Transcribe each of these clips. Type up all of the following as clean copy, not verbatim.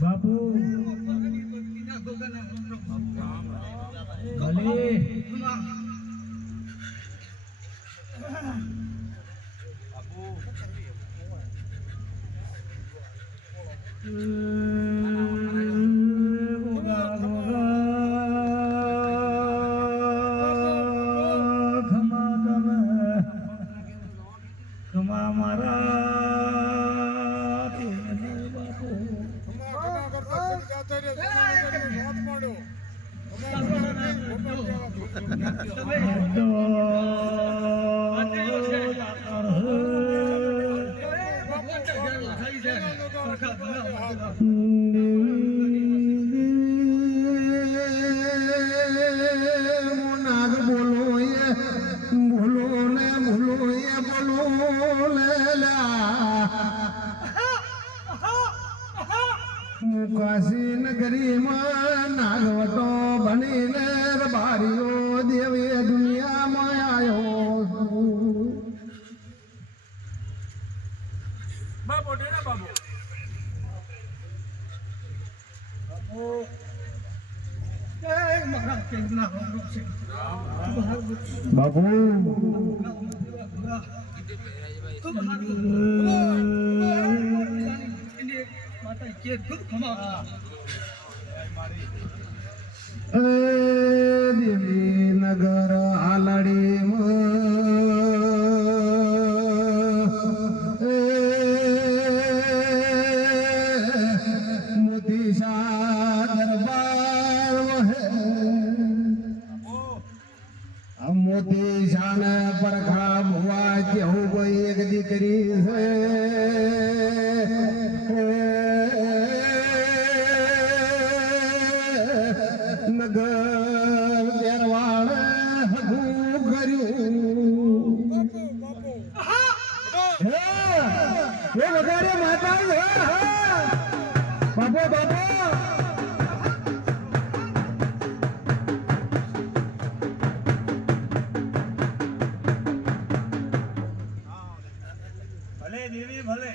બાપુ કાશી નગરીમાં નાગવટો બનીને બારીઓ દેવી દુનિયામાં આવ્યો બાપુ ડેરા બાપુ બાપુ દેવી નગર આલડી મોતીશા દરબાર મોતીશા ને પરખા ભુવા કેવું કોઈ એક દીકરી છે નગર દેરવાળે હગું કર્યું એ વધારે માતા બાપો બાપો ભલે દેવી ભલે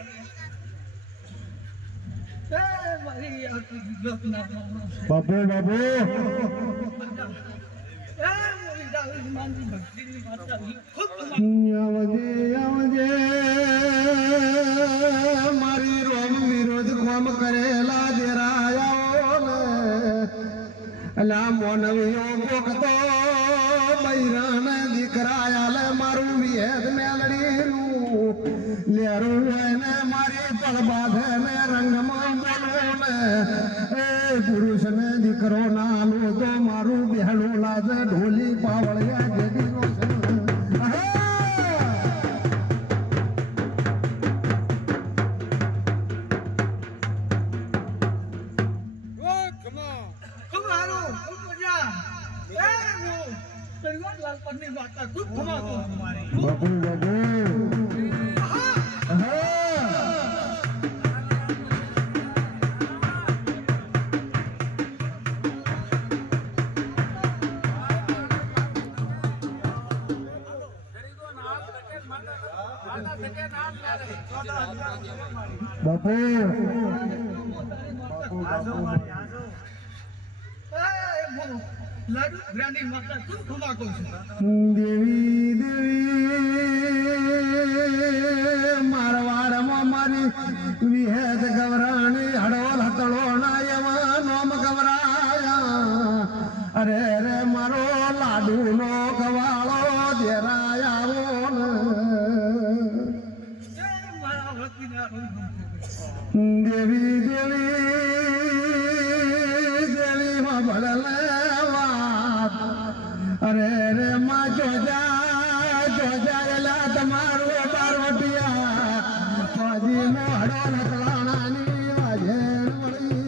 બાપુ બાપુ મારી રોમ વિરોધ કોમ કરેલા દેરાયો ને અલા મોનવીઓ ગોખતો બૈરાન દીકરાયાલે મારું વિહેદ મેલડીનું લેરું એને મારી પળ બાંધે ને રંગમાં બોલો ને એ પુરુષ ને દીકરો ના લો તો મારું બેહણું લાજે ઢોલી પાવળિયા જેડી બાપુ બાપુ બાપુ લાડુ ગ્રાની માતા તું ખમા કહું છું દેવી દેવી મારવાડમાં મારી વિહેત ગવરાણી હડવલ હતળો ના એવા નોમ ગવરાયા અરે રે મારો લાડુ નો ગવાળો દેરાયાવો ને મારા વતીના દેવી દેવી માં ભળલે વાત અરે રે માં જોજા એલા તમારું બારોટિયા પાજી મોહડો નકલાણાની વાજેણ મળી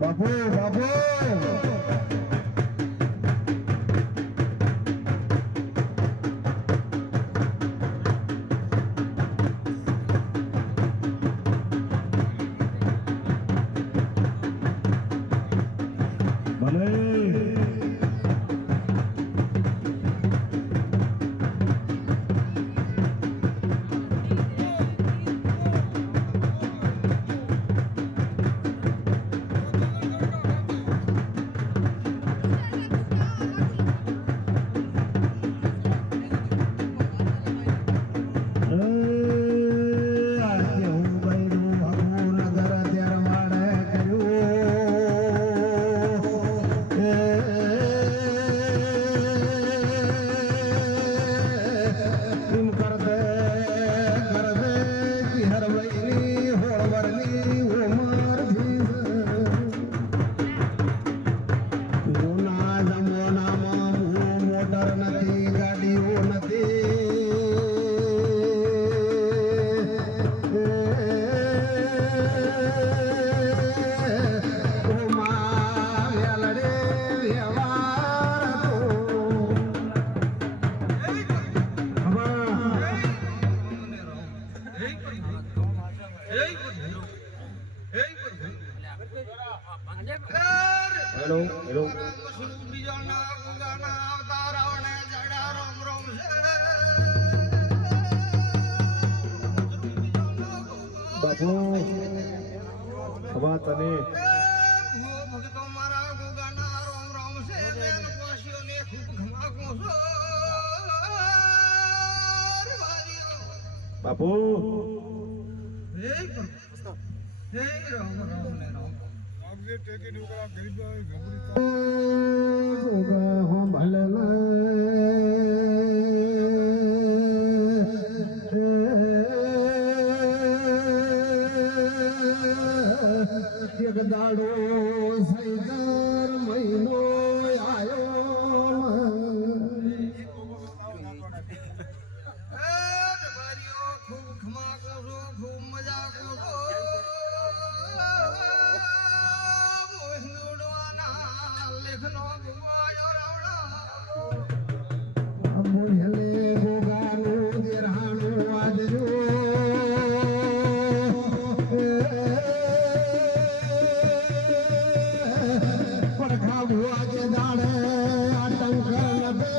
બાપુ બાપુ હેલો બાપુ હવા તને ભક્તો મારા ગોગાના રોમ રોમ છે બેન કોશીઓને ખૂબ ઘમાકો છો બાપુ હે રામ રામ ને રામ એક દાડો સૈદર મહિનો આયો ખૂબ ખમાકો છો ખૂબ મજા કરો લેખનો ગુવાયો રાવડા મોહેલે ગોગાનું દેરાણું વાદર્યું પડખા ભુવા કે દાડે આતંક નદે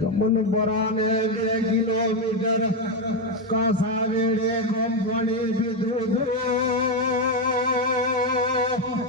કમન બરાને 2 કિલોમીટર કાસા વેડે કંપણી પીધું